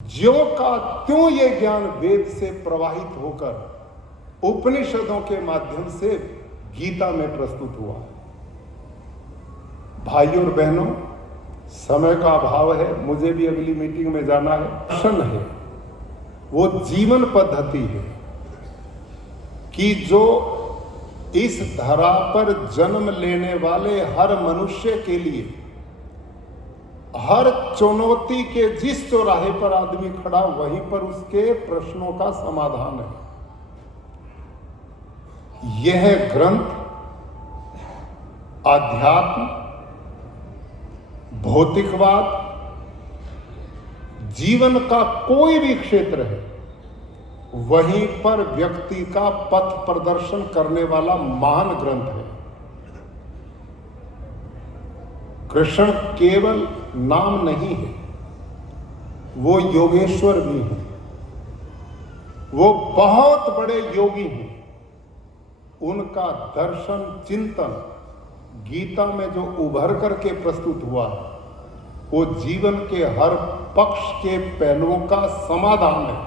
ज्यों का त्यों ये ज्ञान वेद से प्रवाहित होकर उपनिषदों के माध्यम से गीता में प्रस्तुत हुआ। भाइयों और बहनों, समय का अभाव है, मुझे भी अगली मीटिंग में जाना है। दर्शन है, वो जीवन पद्धति है कि जो इस धरा पर जन्म लेने वाले हर मनुष्य के लिए हर चुनौती के जिस चौराहे पर आदमी खड़ा वहीं पर उसके प्रश्नों का समाधान है। यह ग्रंथ आध्यात्म, भौतिकवाद, जीवन का कोई भी क्षेत्र है, वहीं पर व्यक्ति का पथ प्रदर्शन करने वाला महान ग्रंथ है। कृष्ण केवल नाम नहीं है, वो योगेश्वर भी है, वो बहुत बड़े योगी हैं। उनका दर्शन चिंतन गीता में जो उभर करके प्रस्तुत हुआ है, वो जीवन के हर पक्ष के पहलुओं का समाधान है।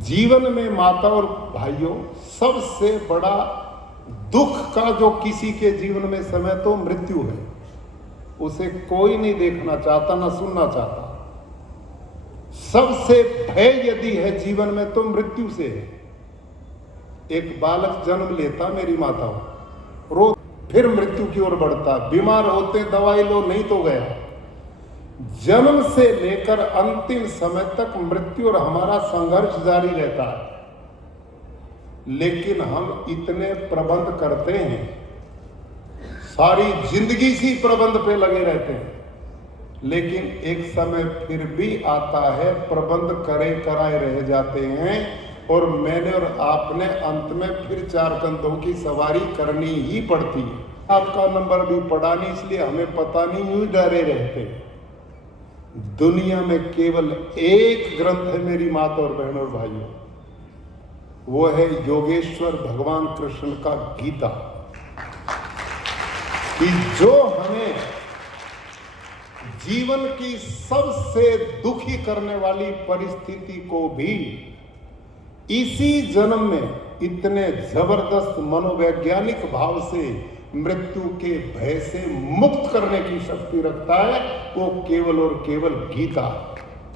जीवन में माता और भाइयों, सबसे बड़ा दुख का जो किसी के जीवन में समय तो मृत्यु है। उसे कोई नहीं देखना चाहता, ना सुनना चाहता। सबसे भय यदि है जीवन में तो मृत्यु से है। एक बालक जन्म लेता, मेरी माता रो, फिर मृत्यु की ओर बढ़ता, बीमार होते दवाई लो, नहीं तो गया। जन्म से लेकर अंतिम समय तक मृत्यु और हमारा संघर्ष जारी रहता है। लेकिन हम इतने प्रबंध करते हैं, सारी जिंदगी सी प्रबंध पे लगे रहते हैं, लेकिन एक समय फिर भी आता है, प्रबंध करे कराए रह जाते हैं और मैंने और आपने अंत में फिर चार कंधों की सवारी करनी ही पड़ती है। आपका नंबर भी पड़ा नहीं, इसलिए हमें पता नहीं, यूं डरे रहते हैं। दुनिया में केवल एक ग्रंथ है मेरी माता और बहनों और भाइयों, वो है योगेश्वर भगवान कृष्ण का गीता, कि जो हमें जीवन की सबसे दुखी करने वाली परिस्थिति को भी इसी जन्म में इतने जबरदस्त मनोवैज्ञानिक भाव से मृत्यु के भय से मुक्त करने की शक्ति रखता है, वो केवल और केवल गीता।